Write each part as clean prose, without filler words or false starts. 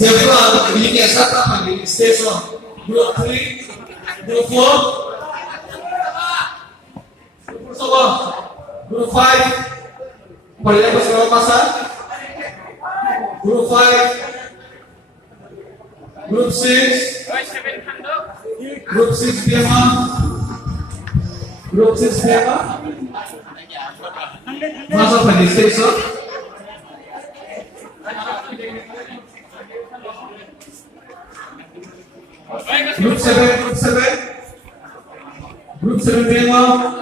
Zebra, ini satu apa di station? Group 3, Group 4, Group 5, Perdana bersama pasar. Group 5, Group 6, Group 6 Pema, Group 6 Pema. Masuk di station. Group 7, Group 7 Pema.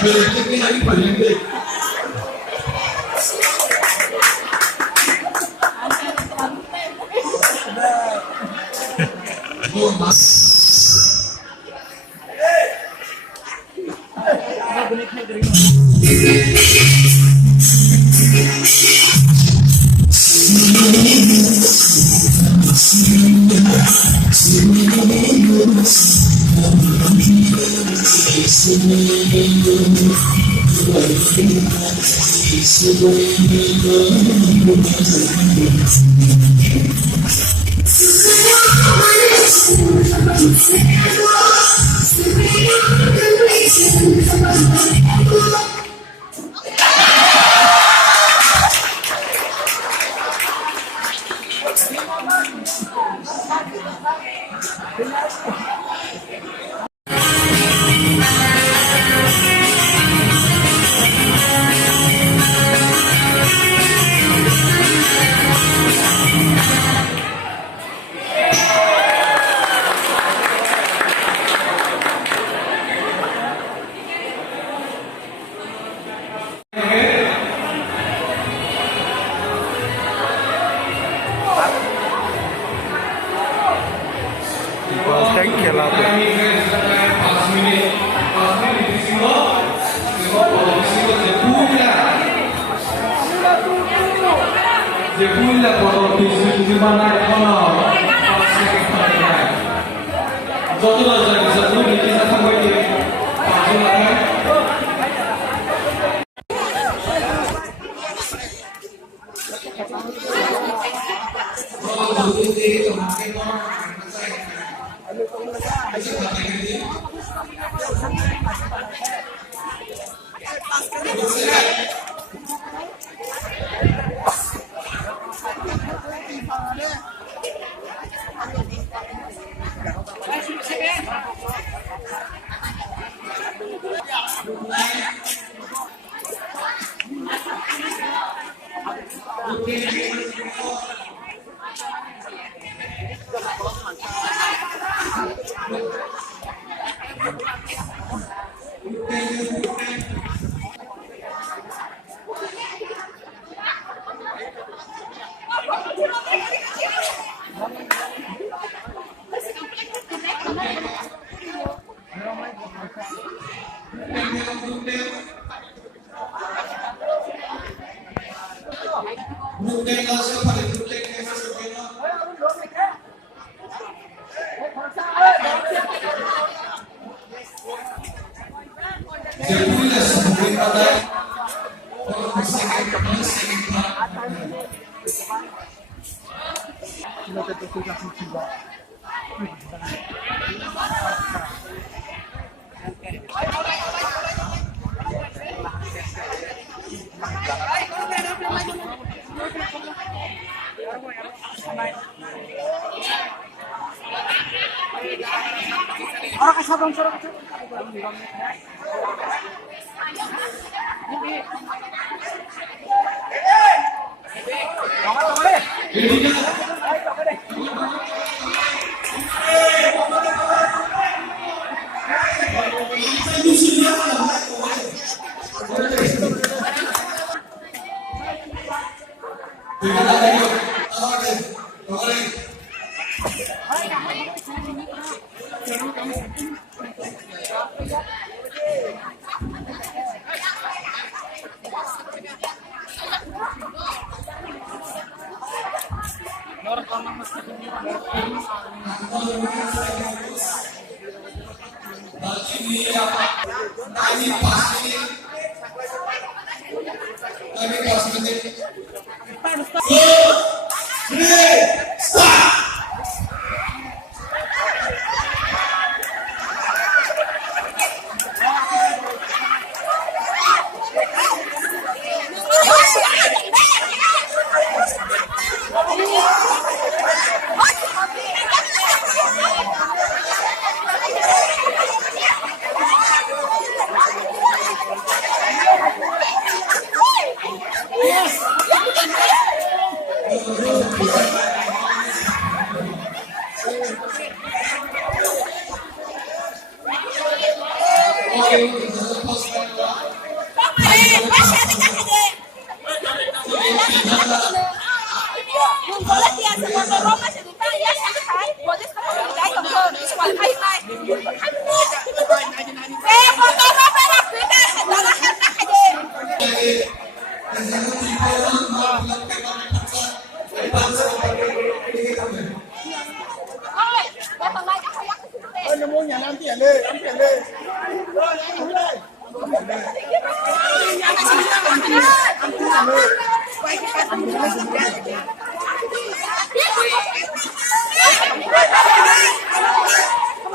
Berikutnya hari paling baik. Oh mas.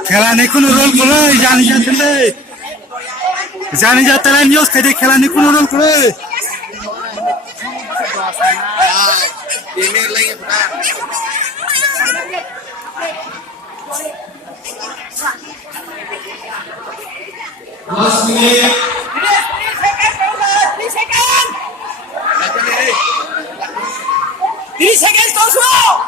খেলানি কোনো role করে জানি যাচ্ছে জানি যাতে news খেতে খেলানি কোনো role করে Last minute. 3 seconds, go slow!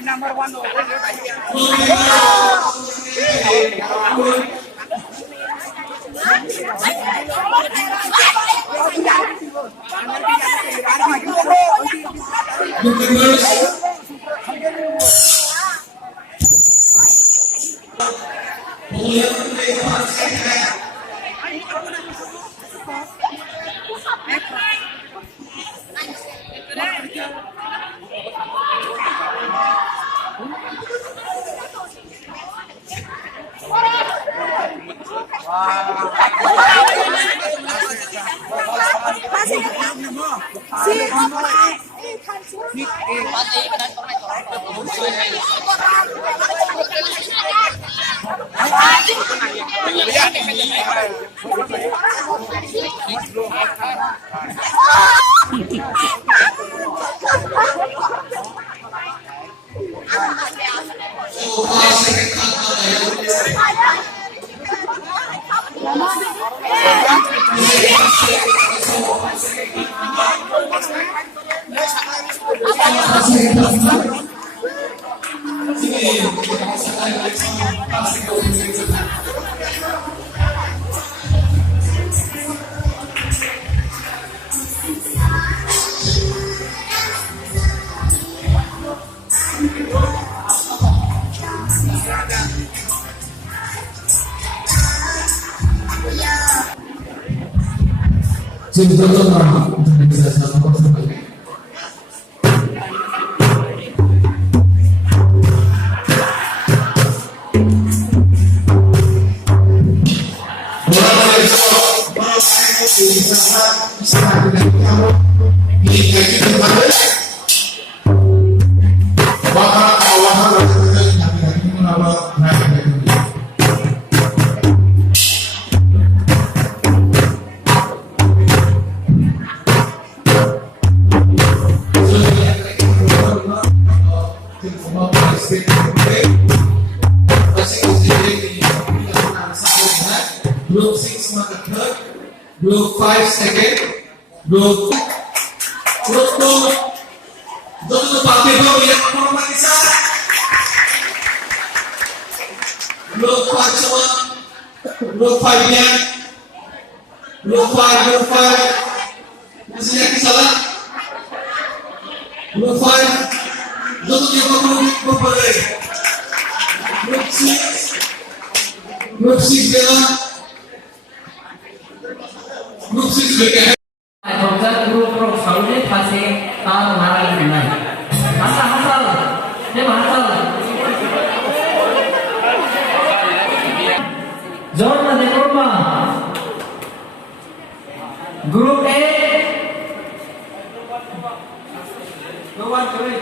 Number 1 over. Contoh untuk bisa sama kembali. Group 6 mark the third, group 5 second, group 2 Jangan pakai dong yang bisa. Group 5 semua, group 5 nya, group 5 masih yang salah. Group 5 jangan yang boleh. Group 6 dia. Group 6 mereka. Grup Saudi pasti tahu marah ini. Asal, dia asal. Zona de Roma. Grup A. Lawan keren.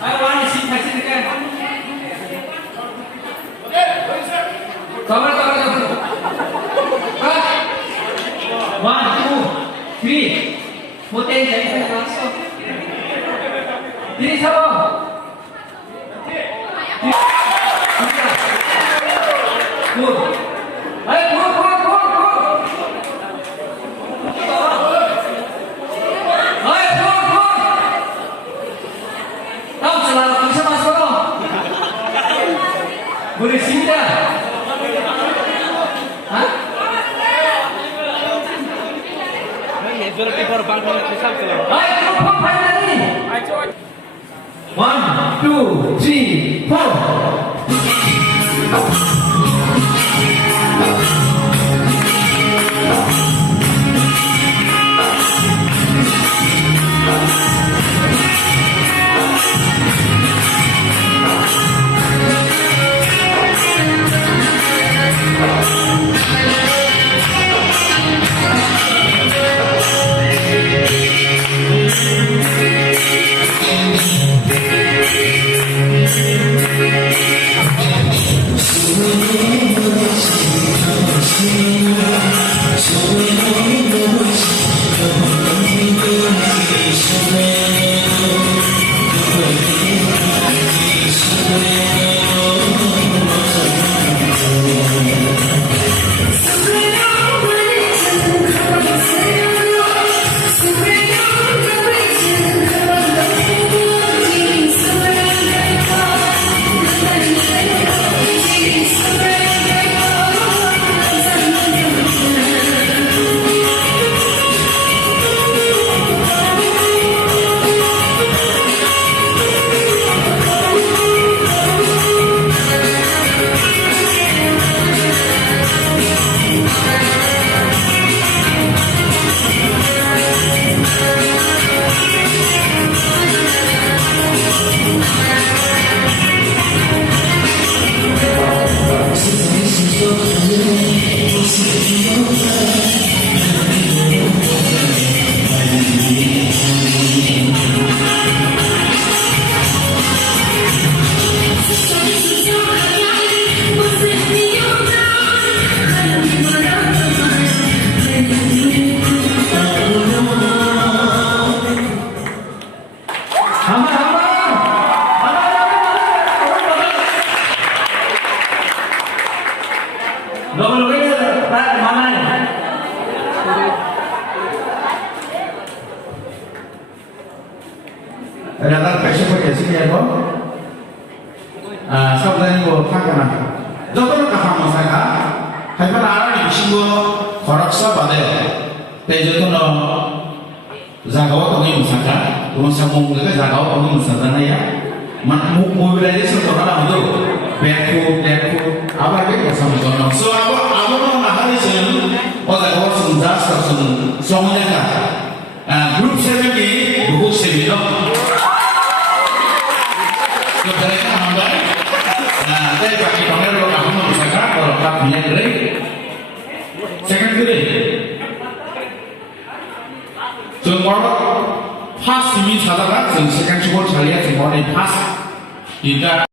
Ayo wani sih kasih dekat. Kamu. 1, 2, 3. Moten dari saya langsung. Diri sama. Good. Ayo, good. Ayo, good. Kamu selalu bisa masuk. Boleh cinta. Hah? One, two, three, four. radar kaisa pakai ya bo sabdan bo thakana jotono kaha masaka haipa arani bisingo khoraksa bade tei jotono jagao tongi musaka rumsakong lega jagao tongi musaka na ya mobilization korana hodo backhoe apa ke sama jono so abo no nahari sen o jagao sunja sun songnya ka group 7 ki buku semino so mereka hambai dari bagi pamer lo kamu musaka kalau kamu gede second gede so first ini saudara second support saya semua di pas kita